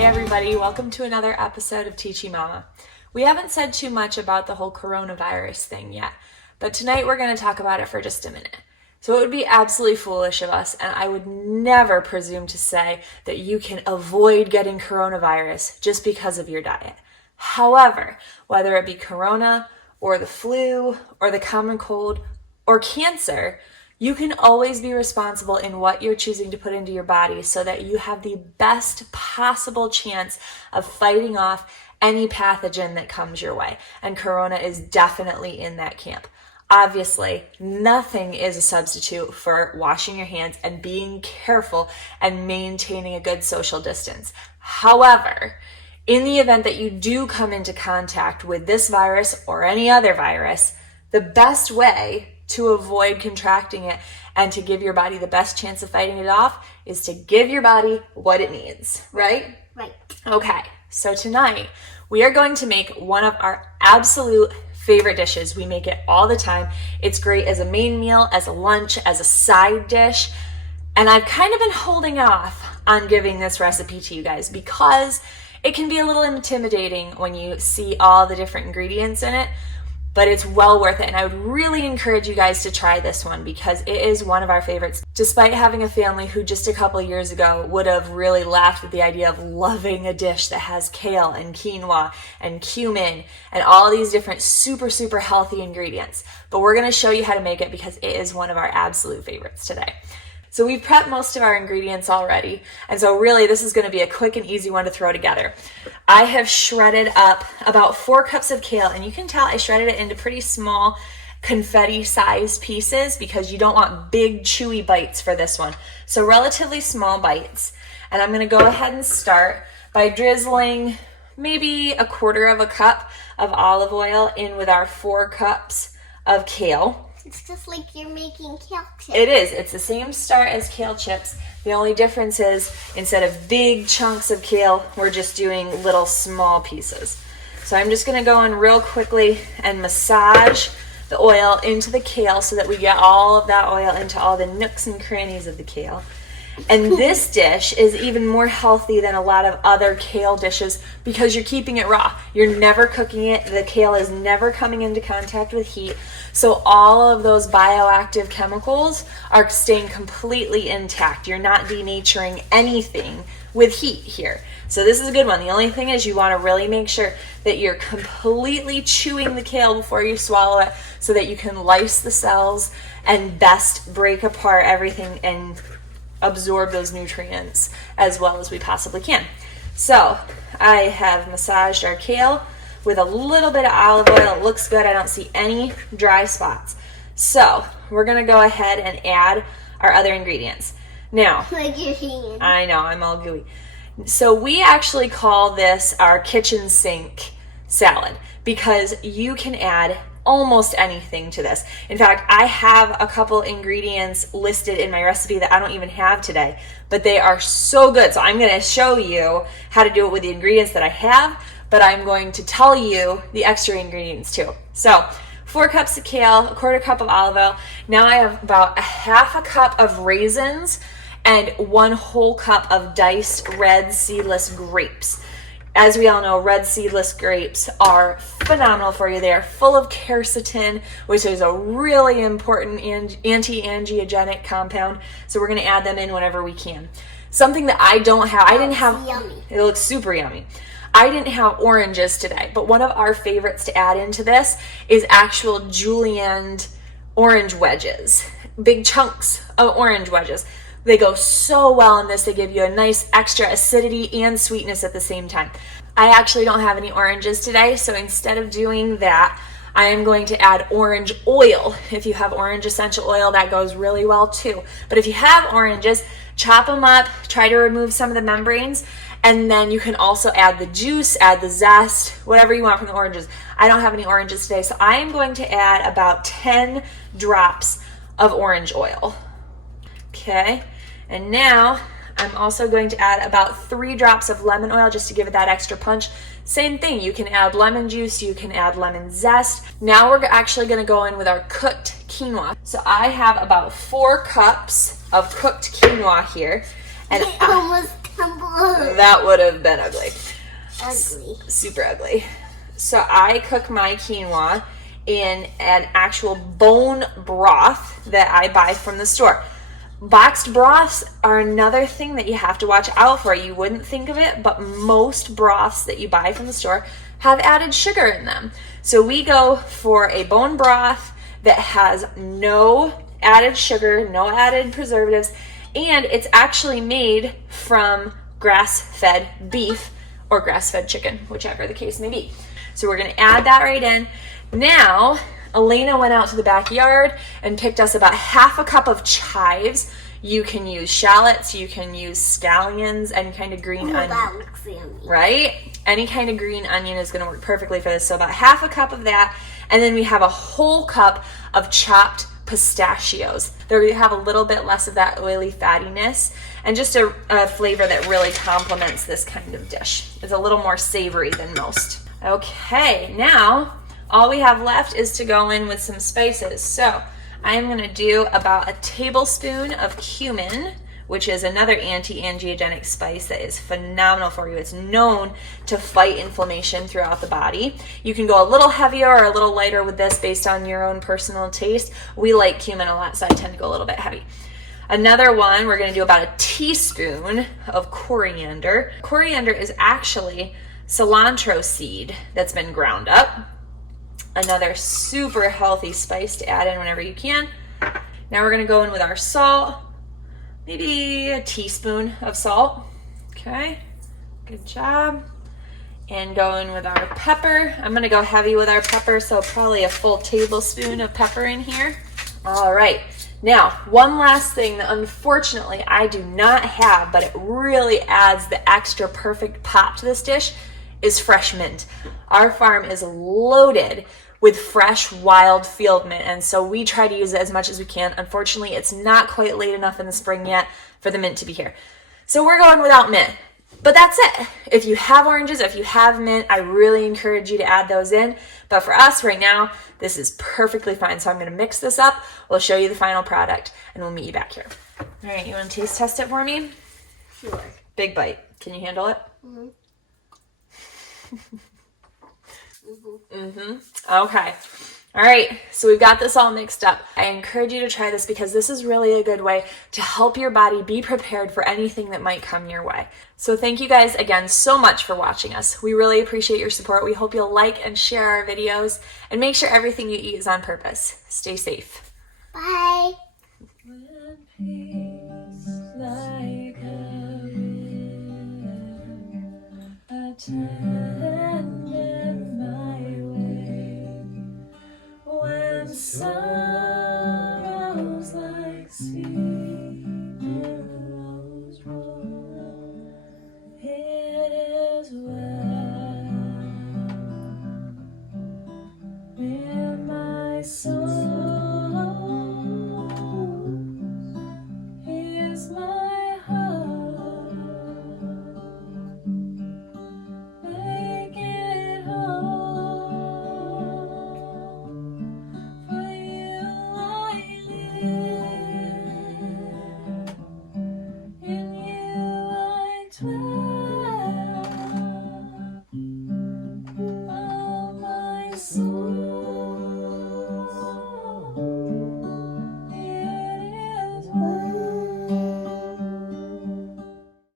Hey everybody, welcome to another episode of Teachy Mama. We haven't said too much about the whole coronavirus thing yet, but tonight we're going to talk about it for just a minute. So it would be absolutely foolish of us, and I would never presume to say that you can avoid getting coronavirus just because of your diet. However, whether it be corona or the flu or the common cold or cancer, you can always be responsible in what you're choosing to put into your body so that you have the best possible chance of fighting off any pathogen that comes your way. And corona is definitely in that camp. Obviously, nothing is a substitute for washing your hands and being careful and maintaining a good social distance. However, in the event that you do come into contact with this virus or any other virus, the best way to avoid contracting it and to give your body the best chance of fighting it off is to give your body what it needs, right? Right. Okay, so tonight we are going to make one of our absolute favorite dishes. We make it all the time. It's great as a main meal, as a lunch, as a side dish. And I've kind of been holding off on giving this recipe to you guys because it can be a little intimidating when you see all the different ingredients in it. But it's well worth it, and I would really encourage you guys to try this one because it is one of our favorites. Despite having a family who just a couple years ago would have really laughed at the idea of loving a dish that has kale and quinoa and cumin and all these different super healthy ingredients. But we're going to show you how to make it because it is one of our absolute favorites today. So we've prepped most of our ingredients already, and so really this is going to be a quick and easy one to throw together. I have shredded up about 4 cups of kale, and you can tell I shredded it into pretty small confetti-sized pieces because you don't want big chewy bites for this one. So relatively small bites. And I'm going to go ahead and start by drizzling maybe 1/4 cup of olive oil in with our 4 cups of kale. It's just like you're making kale chips. It is. It's the same start as kale chips. The only difference is instead of big chunks of kale, we're just doing little small pieces. So I'm just going to go in real quickly and massage the oil into the kale so that we get all of that oil into all the nooks and crannies of the kale. And this dish is even more healthy than a lot of other kale dishes because you're keeping it raw. You're never cooking it. The kale is never coming into contact with heat. So all of those bioactive chemicals are staying completely intact. You're not denaturing anything with heat here. So this is a good one. The only thing is you want to really make sure that you're completely chewing the kale before you swallow it so that you can lyse the cells and best break apart everything and absorb those nutrients as well as we possibly can. So I have massaged our kale with a little bit of olive oil. It looks good. I don't see any dry spots. So we're going to go ahead and add our other ingredients. Now, Like your hand. I know, I'm all gooey. So we actually call this our kitchen sink salad because you can add almost anything to this. In fact, I have a couple ingredients listed in my recipe that I don't even have today, but they are so good. So I'm going to show you how to do it with the ingredients that I have, but I'm going to tell you the extra ingredients too. So 4 cups of kale, 1/4 cup of olive oil. Now I have about 1/2 cup of raisins and 1 whole cup of diced red seedless grapes. As we all know, red seedless grapes are phenomenal for you. They are full of quercetin, which is a really important anti-angiogenic compound. So we're going to add them in whenever we can. Something that I don't have, I didn't have, Yummy. it looks super yummy. I didn't have oranges today, but one of our favorites to add into this is actual julienne orange wedges, big chunks of orange wedges. They go so well in this. They give you a nice extra acidity and sweetness at the same time. I actually don't have any oranges today, so instead of doing that, I am going to add orange oil. If you have orange essential oil, that goes really well too. But if you have oranges, chop them up, try to remove some of the membranes, and then you can also add the juice, add the zest, whatever you want from the oranges. I don't have any oranges today, so I am going to add about 10 drops of orange oil. Okay, and now I'm also going to add about 3 drops of lemon oil just to give it that extra punch. Same thing, you can add lemon juice, you can add lemon zest. Now we're actually going to go in with our cooked quinoa. So I have about 4 cups of cooked quinoa here, And It almost tumbled. that would have been ugly. Ugly. Super ugly. So I cook my quinoa in an actual bone broth that I buy from the store. Boxed broths are another thing that you have to watch out for. You wouldn't think of it, but most broths that you buy from the store have added sugar in them. So we go for a bone broth that has no added sugar, no added preservatives, and it's actually made from grass-fed beef or grass-fed chicken, whichever the case may be. So we're gonna add that right in. Now, Elena went out to the backyard and picked us about half a cup of chives. You can use shallots, you can use scallions, any kind of green onion. That looks yummy. Right? Any kind of green onion is gonna work perfectly for this. So about half a cup of that, and then we have a whole cup of chopped pistachios. They have a little bit less of that oily fattiness and just a flavor that really complements this kind of dish. It's a little more savory than most. Okay, now all we have left is to go in with some spices. So I'm gonna do about a tablespoon of cumin, which is another anti-angiogenic spice that is phenomenal for you. It's known to fight inflammation throughout the body. You can go a little heavier or a little lighter with this based on your own personal taste. We like cumin a lot, so I tend to go a little bit heavy. Another one, we're gonna do about a teaspoon of coriander. Coriander is actually cilantro seed that's been ground up. Another super healthy spice to add in whenever you can. Now we're gonna go in with our salt. Maybe a teaspoon of salt. Okay, good job. And go in with our pepper. I'm gonna go heavy with our pepper, so probably a full tablespoon of pepper in here. All right, now one last thing that unfortunately I do not have, but it really adds the extra perfect pop to this dish, is fresh mint. Our farm is loaded with fresh wild field mint, and so we try to use it as much as we can. Unfortunately, it's not quite late enough in the spring yet for the mint to be here. So we're going without mint, but that's it. If you have oranges, if you have mint, I really encourage you to add those in. But for us right now, this is perfectly fine. So I'm gonna mix this up. We'll show you the final product and we'll meet you back here. All right, you wanna taste test it for me? Sure. Big bite. Can you handle it? Mm-hmm. Okay. All right, so we've got this all mixed up. I encourage you to try this because this is really a good way to help your body be prepared for anything that might come your way. So thank you guys again so much for watching us. We really appreciate your support. We hope you'll like and share our videos and make sure everything you eat is on purpose. Stay safe. Bye.